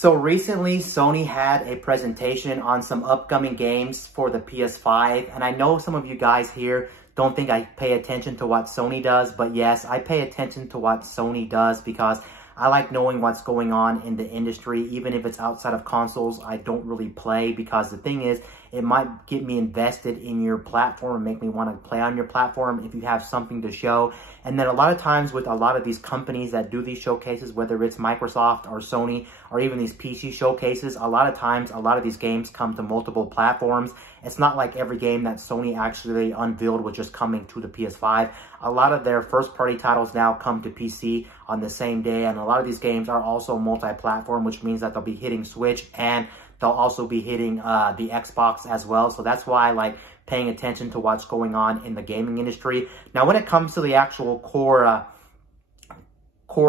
So recently, Sony had a presentation on some upcoming games for the PS5, and I know some of you guys here don't think I pay attention to what Sony does, but yes, I pay attention to what Sony does because I like knowing what's going on in the industry. Even if it's outside of consoles, I don't really play because the thing is, it might get me invested in your platform and make me want to play on your platform if you have something to show. And then a lot of times with a lot of these companies that do these showcases, whether it's Microsoft or Sony or even these PC showcases, a lot of times, a lot of these games come to multiple platforms. It's not like every game that Sony actually unveiled was just coming to the PS5. A lot of their first-party titles now come to PC on the same day, and a lot of these games are also multi-platform, which means that they'll be hitting Switch and they'll also be hitting the Xbox as well. So that's why I like paying attention to what's going on in the gaming industry. Now, when it comes to the actual core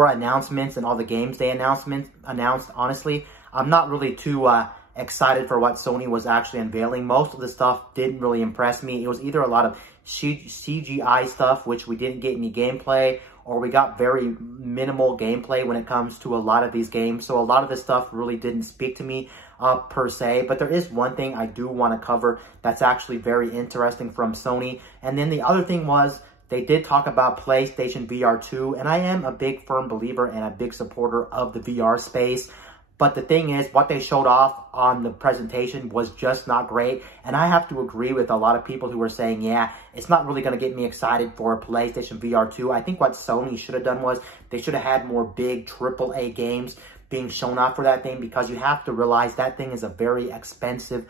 announcements and all the games they announced, honestly, I'm not really too excited for what Sony was actually unveiling. Most of the stuff didn't really impress me. It was either a lot of CGI stuff, which we didn't get any gameplay, or we got very minimal gameplay when it comes to a lot of these games. So a lot of this stuff really didn't speak to me per se. But there is one thing I do want to cover that's actually very interesting from Sony. And then the other thing was, they did talk about PlayStation VR 2, and I am a big firm believer and a big supporter of the VR space. But the thing is, what they showed off on the presentation was just not great. And I have to agree with a lot of people who are saying, yeah, it's not really going to get me excited for PlayStation VR 2. I think what Sony should have done was they should have had more big AAA games being shown off for that thing, because you have to realize that thing is a very expensive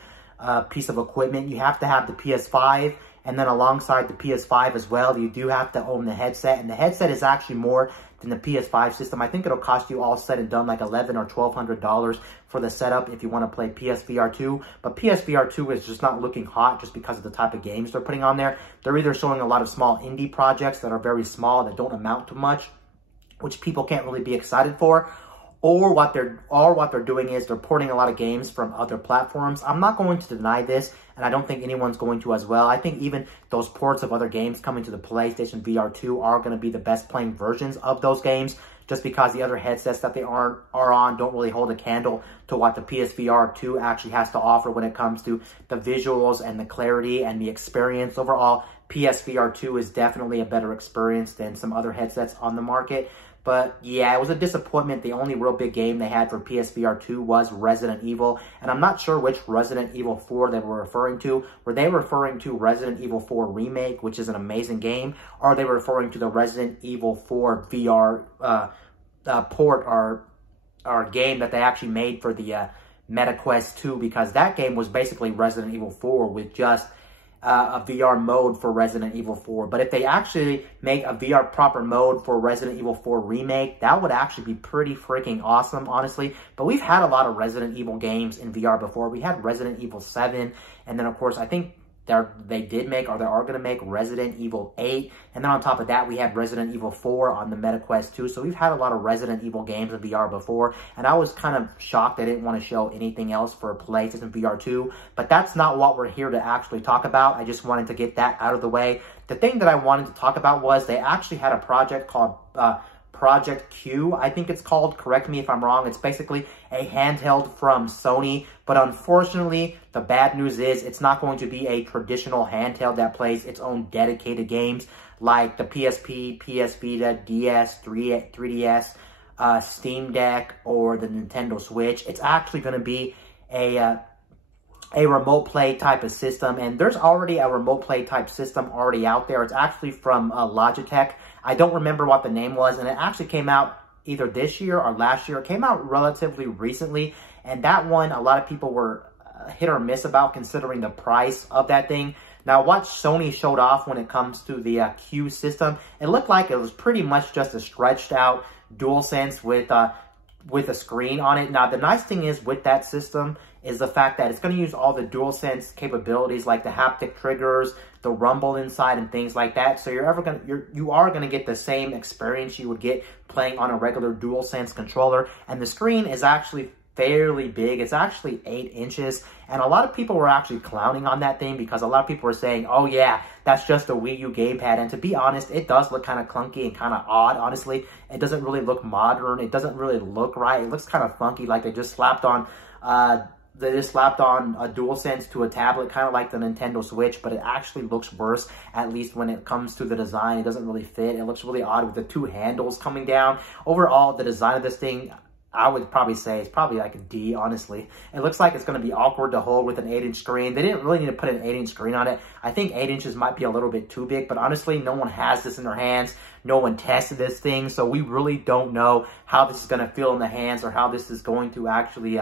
piece of equipment. You have to have the PS5, and then alongside the PS5 as well, you do have to own the headset. And the headset is actually more than the PS5 system. I think it'll cost you all said and done like $1,100 or $1,200 for the setup if you want to play PSVR 2. But PSVR 2 is just not looking hot just because of the type of games they're putting on there. They're either showing a lot of small indie projects that are very small, that don't amount to much, which people can't really be excited for. Or what they're doing is they're porting a lot of games from other platforms. I'm not going to deny this, and I don't think anyone's going to as well. I think even those ports of other games coming to the PlayStation VR 2 are going to be the best playing versions of those games, just because the other headsets that they are on don't really hold a candle to what the PSVR 2 actually has to offer when it comes to the visuals and the clarity and the experience. Overall, PSVR 2 is definitely a better experience than some other headsets on the market. But yeah, it was a disappointment. The only real big game they had for PSVR 2 was Resident Evil. And I'm not sure which Resident Evil 4 they were referring to. Were they referring to Resident Evil 4 Remake, which is an amazing game? Or are they referring to the Resident Evil 4 VR port or game that they actually made for the MetaQuest 2? Because that game was basically Resident Evil 4 with just a VR mode for Resident Evil 4. But if they actually make a VR proper mode for Resident Evil 4 Remake, that would actually be pretty freaking awesome, honestly. But we've had a lot of Resident Evil games in VR before. We had Resident Evil 7, and then, of course, I think they did make, or they are going to make, Resident Evil 8. And then on top of that, we had Resident Evil 4 on the MetaQuest 2. So we've had a lot of Resident Evil games in VR before. And I was kind of shocked they didn't want to show anything else for PlayStation VR 2. But that's not what we're here to actually talk about. I just wanted to get that out of the way. The thing that I wanted to talk about was they actually had a project called Project Q, I think it's called. Correct me if I'm wrong. It's basically a handheld from Sony, but unfortunately, the bad news is it's not going to be a traditional handheld that plays its own dedicated games like the PSP, PS Vita, DS, 3DS, Steam Deck, or the Nintendo Switch. It's actually going to be a remote play type of system, and there's already a remote play type system already out there. It's actually from Logitech. I don't remember what the name was, and it actually came out either this year or last year. It came out relatively recently, and that one, a lot of people were hit or miss about, considering the price of that thing. Now, what Sony showed off when it comes to the Q system, it looked like it was pretty much just a stretched out DualSense with a screen on it. Now, the nice thing is with that system is the fact that it's going to use all the DualSense capabilities, like the haptic triggers, the rumble inside, and things like that. So you are going to get the same experience you would get playing on a regular DualSense controller. And the screen is actually fairly big. It's actually 8 inches. And a lot of people were actually clowning on that thing because a lot of people were saying, oh yeah, that's just a Wii U gamepad. And to be honest, it does look kind of clunky and kind of odd, honestly. It doesn't really look modern. It doesn't really look right. It looks kind of funky, like they just slapped on a DualSense to a tablet, kind of like the Nintendo Switch, but it actually looks worse, at least when it comes to the design. It doesn't really fit. It looks really odd with the 2 handles coming down. Overall, the design of this thing, I would probably say it's probably like a D, honestly. It looks like it's going to be awkward to hold with an 8-inch screen. They didn't really need to put an 8-inch screen on it. I think 8 inches might be a little bit too big, but honestly, no one has this in their hands. No one tested this thing, so we really don't know how this is going to feel in the hands or how this is going to actually,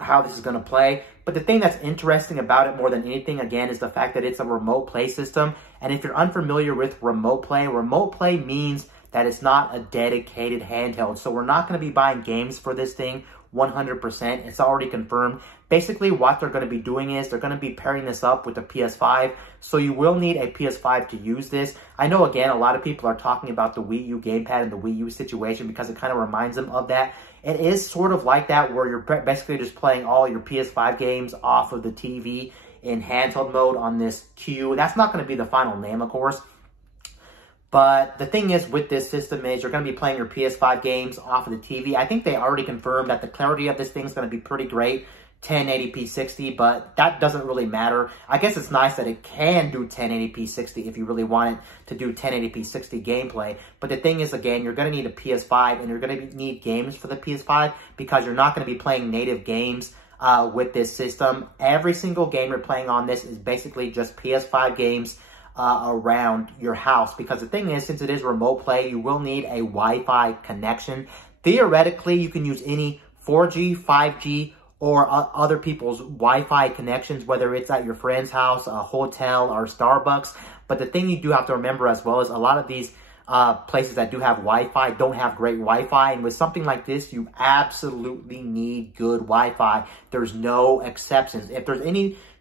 how this is going to play. But the thing that's interesting about it more than anything, again, is the fact that it's a remote play system. And if you're unfamiliar with remote play means that it's not a dedicated handheld. So we're not going to be buying games for this thing 100%. It's already confirmed. Basically, what they're going to be doing is they're going to be pairing this up with the PS5. So you will need a PS5 to use this. I know, again, a lot of people are talking about the Wii U gamepad and the Wii U situation because it kind of reminds them of that. It is sort of like that, where you're basically just playing all your PS5 games off of the TV in handheld mode on this Q. That's not going to be the final name, of course. But the thing is with this system is you're going to be playing your PS5 games off of the TV. I think they already confirmed that the clarity of this thing is going to be pretty great, 1080p 60, but that doesn't really matter. I guess it's nice that it can do 1080p 60 if you really want it to do 1080p 60 gameplay. But the thing is, again, you're going to need a PS5 and you're going to need games for the PS5 because you're not going to be playing native games with this system. Every single game you're playing on this is basically just PS5 games around your house, because the thing is, since it is remote play, you will need a Wi-Fi connection. Theoretically, you can use any 4G, 5G, or other people's Wi-Fi connections, whether it's at your friend's house, a hotel, or Starbucks. But the thing you do have to remember as well is a lot of these places that do have Wi-Fi don't have great Wi-Fi. And with something like this, you absolutely need good Wi-Fi. There's no exceptions. If there's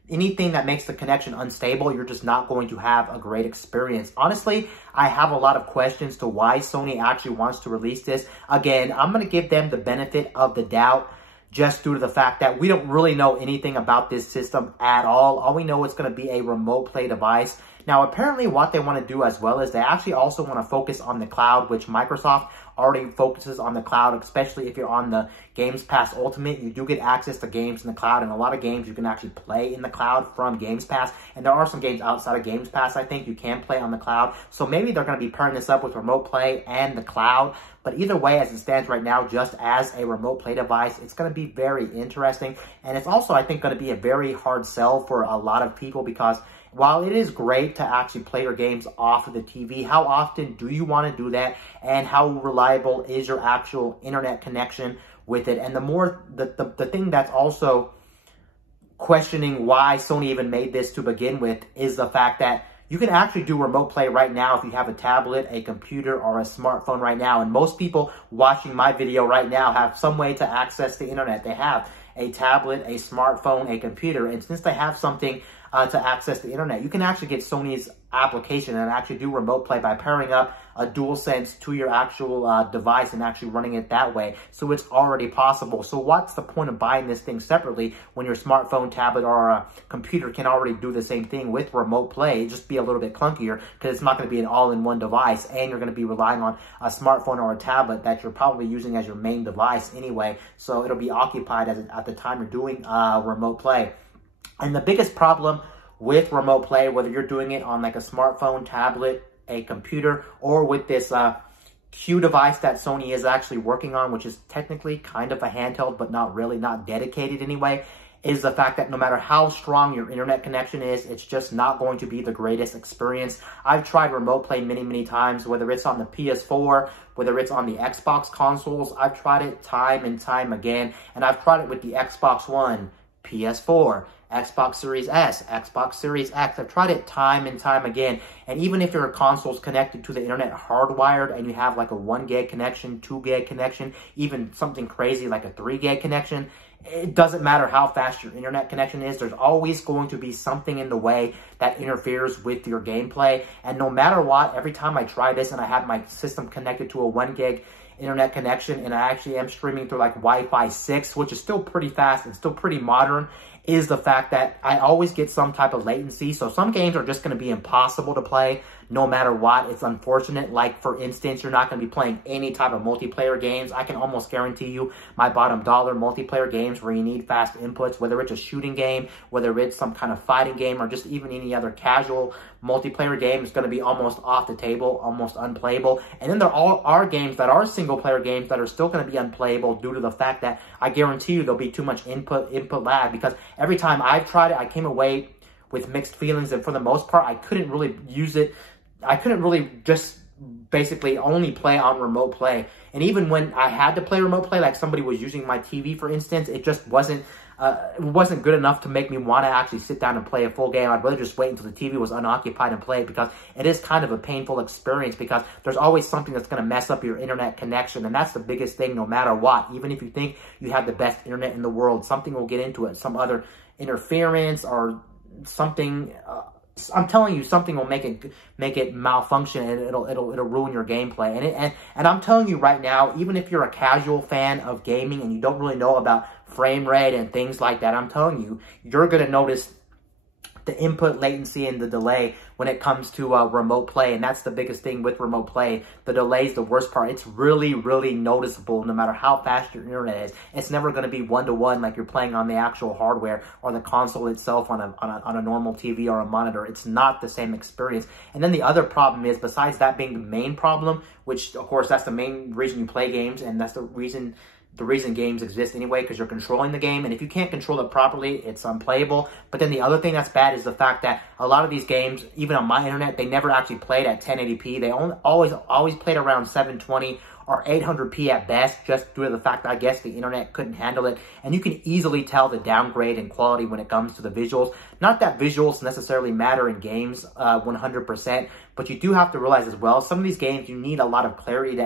anything that makes the connection unstable, you're just not going to have a great experience. Honestly, I have a lot of questions to why Sony actually wants to release this. Again, I'm going to give them the benefit of the doubt just due to the fact that we don't really know anything about this system at all. All we know is going to be a remote play device. Now, apparently what they want to do as well is they actually also want to focus on the cloud, which Microsoft already focuses on the cloud, especially if you're on the Games Pass Ultimate. You do get access to games in the cloud, and a lot of games you can actually play in the cloud from Games Pass. And there are some games outside of Games Pass, I think, you can play on the cloud. So maybe they're going to be pairing this up with remote play and the cloud. But either way, as it stands right now, just as a remote play device, it's going to be very interesting. And it's also, I think, going to be a very hard sell for a lot of people, because while it is great to actually play your games off of the TV, how often do you want to do that? And how reliable is your actual internet connection with it? And the thing that's also questioning why Sony even made this to begin with is the fact that you can actually do remote play right now if you have a tablet, a computer, or a smartphone right now. And most people watching my video right now have some way to access the internet. They have a tablet, a smartphone, a computer. And since they have something to access the internet, you can actually get Sony's application and actually do remote play by pairing up a DualSense to your actual device and actually running it that way. So it's already possible. So what's the point of buying this thing separately when your smartphone, tablet, or a computer can already do the same thing with remote play? It'd just be a little bit clunkier because it's not going to be an all-in-one device, and you're going to be relying on a smartphone or a tablet that you're probably using as your main device anyway. So it'll be occupied at the time you're doing remote play. And the biggest problem with remote play, whether you're doing it on like a smartphone, tablet, a computer, or with this Q device that Sony is actually working on, which is technically kind of a handheld, but not really, not dedicated anyway, is the fact that no matter how strong your internet connection is, it's just not going to be the greatest experience. I've tried remote play many, many times, whether it's on the PS4, whether it's on the Xbox consoles. I've tried it time and time again, and I've tried it with the Xbox One, PS4, Xbox Series S, Xbox Series X. I've tried it time and time again. And even if your console's connected to the internet hardwired and you have like a 1 gig connection, 2 gig connection, even something crazy like a 3 gig connection, it doesn't matter how fast your internet connection is. There's always going to be something in the way that interferes with your gameplay. And no matter what, every time I try this and I have my system connected to a 1 gig internet connection, and I actually am streaming through like Wi-Fi 6, which is still pretty fast and still pretty modern, is the fact that I always get some type of latency. So some games are just going to be impossible to play no matter what. It's unfortunate. Like, for instance, you're not going to be playing any type of multiplayer games. I can almost guarantee you my bottom dollar multiplayer games where you need fast inputs, whether it's a shooting game, whether it's some kind of fighting game, or just even any other casual multiplayer game, is going to be almost off the table, almost unplayable. And then there are games that are single player games that are still going to be unplayable due to the fact that I guarantee you there'll be too much input lag, because every time I've tried it, I came away with mixed feelings, and for the most part, I couldn't really use it. I couldn't really just basically only play on remote play. And even when I had to play remote play, like somebody was using my TV, for instance, it just wasn't good enough to make me want to actually sit down and play a full game. I'd rather just wait until the TV was unoccupied and play it, because it is kind of a painful experience, because there's always something that's going to mess up your internet connection. And that's the biggest thing, no matter what. Even if you think you have the best internet in the world, something will get into it. Some other interference or something, I'm telling you, something will make it malfunction, and it'll ruin your gameplay. And I'm telling you right now, even if you're a casual fan of gaming and you don't really know about frame rate and things like that, I'm telling you, you're gonna notice the input latency and the delay when it comes to remote play. And that's the biggest thing with remote play. The delay is the worst part. It's really, really noticeable no matter how fast your internet is. It's never going to be one-to-one like you're playing on the actual hardware or the console itself on a normal TV or a monitor. It's not the same experience. And then the other problem is, besides that being the main problem, which of course that's the main reason you play games, and that's the reason games exist anyway, because you're controlling the game, and if you can't control it properly, it's unplayable. But then the other thing that's bad is the fact that a lot of these games, even on my internet, they never actually played at 1080p. They always played around 720 or 800p at best, just due to the fact that I guess the internet couldn't handle it. And you can easily tell the downgrade in quality when it comes to the visuals. Not that visuals necessarily matter in games 100%, but you do have to realize as well, some of these games, you need a lot of clarity to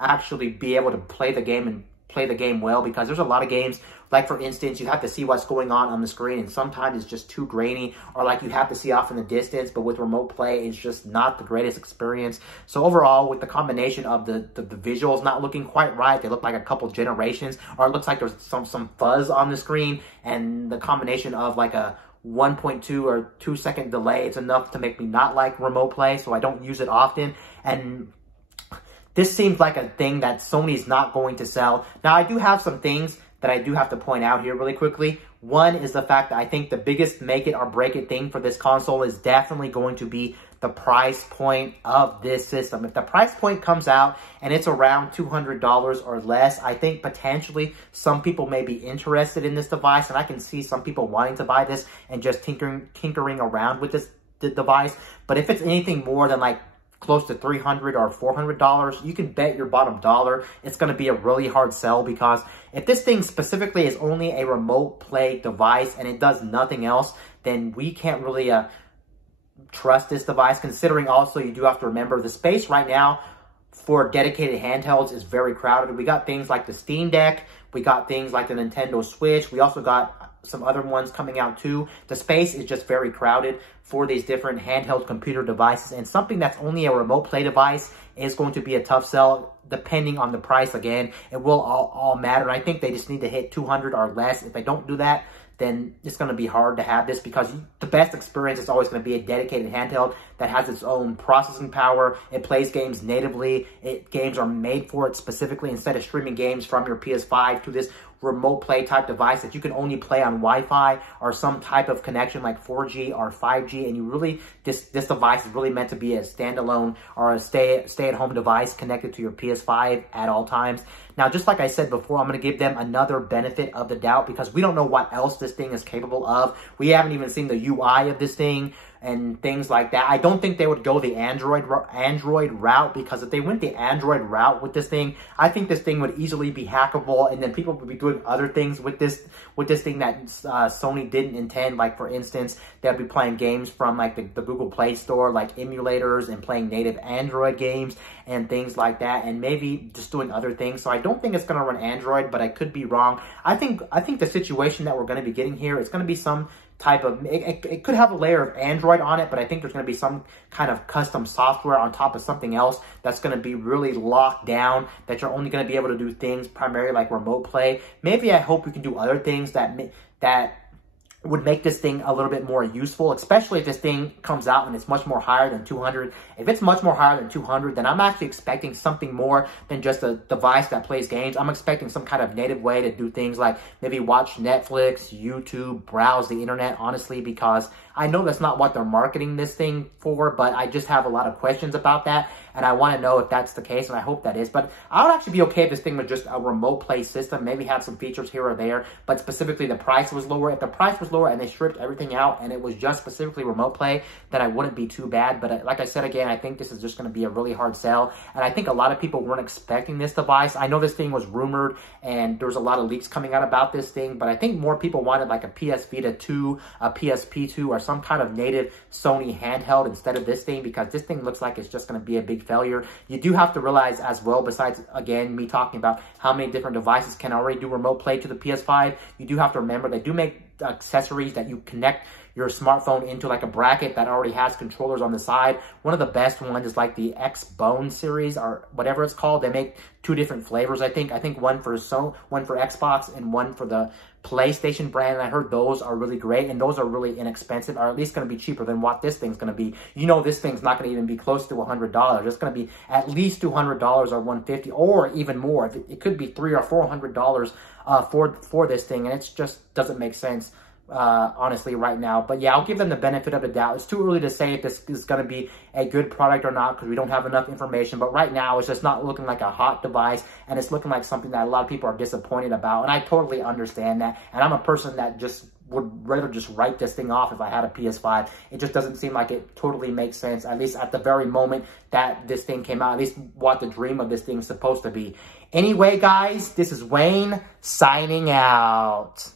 actually be able to play the game and play the game well, because there's a lot of games, like for instance, you have to see what's going on the screen, and sometimes it's just too grainy, or like you have to see off in the distance. But with remote play, it's just not the greatest experience. So overall, with the combination of the visuals not looking quite right, they look like a couple generations, or it looks like there's some fuzz on the screen, and the combination of like a 1.2 or 2 second delay, it's enough to make me not like remote play, so I don't use it often. And this seems like a thing that Sony's not going to sell. Now, I do have some things that I do have to point out here really quickly. One is the fact that I think the biggest make it or break it thing for this console is definitely going to be the price point of this system. If the price point comes out and it's around $200 or less, I think potentially some people may be interested in this device, and I can see some people wanting to buy this and just tinkering around with this device. But if it's anything more than like close to $300 or $400, you can bet your bottom dollar it's going to be a really hard sell, because if this thing specifically is only a remote play device and it does nothing else, then we can't really trust this device, considering also you do have to remember the space right now for dedicated handhelds is very crowded. We got things like the Steam Deck, we got things like the Nintendo Switch, we also got some other ones coming out too. The space is just very crowded for these different handheld computer devices, and something that's only a remote play device is going to be a tough sell depending on the price. Again, it will all matter. And I think they just need to hit 200 or less. If they don't do that, then it's going to be hard to have this, because the best experience is always going to be a dedicated handheld that has its own processing power. It plays games natively. Games are made for it specifically, instead of streaming games from your PS5 to this remote play type device that you can only play on Wi-Fi or some type of connection like 4G or 5G. And you really, this device is really meant to be a standalone or a stay-at-home device connected to your PS5 at all times. Now, just like I said before, I'm going to give them another benefit of the doubt, because we don't know what else this thing is capable of. We haven't even seen the UI of this thing and things like that. I don't think they would go the Android route, because if they went the Android route with this thing, I think this thing would easily be hackable, and then people would be doing other things with this thing that Sony didn't intend. Like for instance, they'll be playing games from like the Google Play Store, like emulators, and playing native Android games and things like that, and maybe just doing other things. So I don't think it's going to run Android, but I could be wrong. I think the situation that we're going to be getting here is going to be some type of, it could have a layer of Android on it, but I think there's going to be some kind of custom software on top of something else that's going to be really locked down, that you're only going to be able to do things primarily like remote play. Maybe I hope we can do other things that would make this thing a little bit more useful, especially if this thing comes out and it's much more higher than 200. If it's much more higher than 200, then I'm actually expecting something more than just a device that plays games. I'm expecting some kind of native way to do things like maybe watch Netflix, YouTube, browse the internet, honestly, because I know that's not what they're marketing this thing for, but I just have a lot of questions about that, and I want to know if that's the case, and I hope that is. But I would actually be okay if this thing was just a remote play system, maybe have some features here or there, but specifically the price was lower. If the price was lower and they stripped everything out and it was just specifically remote play, then I wouldn't be too bad. But like I said again, I think this is just going to be a really hard sell, and I think a lot of people weren't expecting this device. I know this thing was rumored, and there was a lot of leaks coming out about this thing, but I think more people wanted like a PS Vita 2, a PSP 2, or some kind of native Sony handheld instead of this thing, because this thing looks like it's just going to be a big failure. You do have to realize as well, besides, again, me talking about how many different devices can already do remote play to the PS5, you do have to remember they do make accessories that you connect your smartphone into, like a bracket that already has controllers on the side. One of the best ones is like the Xbone series or whatever it's called. They make 2 different flavors, I think. One for Xbox and one for the PlayStation brand. And I heard those are really great, and those are really inexpensive, or at least going to be cheaper than what this thing's going to be. You know, this thing's not going to even be close to $100. It's going to be at least $200 or $150 or even more. It could be $300 or $400 for this thing, and it just doesn't make sense. Honestly, right now. But yeah, I'll give them the benefit of the doubt. It's too early to say if this is going to be a good product or not, because we don't have enough information. But right now, it's just not looking like a hot device, and it's looking like something that a lot of people are disappointed about. And I totally understand that. And I'm a person that just would rather just write this thing off if I had a PS5. It just doesn't seem like it totally makes sense, at least at the very moment that this thing came out, at least what the dream of this thing is supposed to be. Anyway, guys, this is Wayne signing out.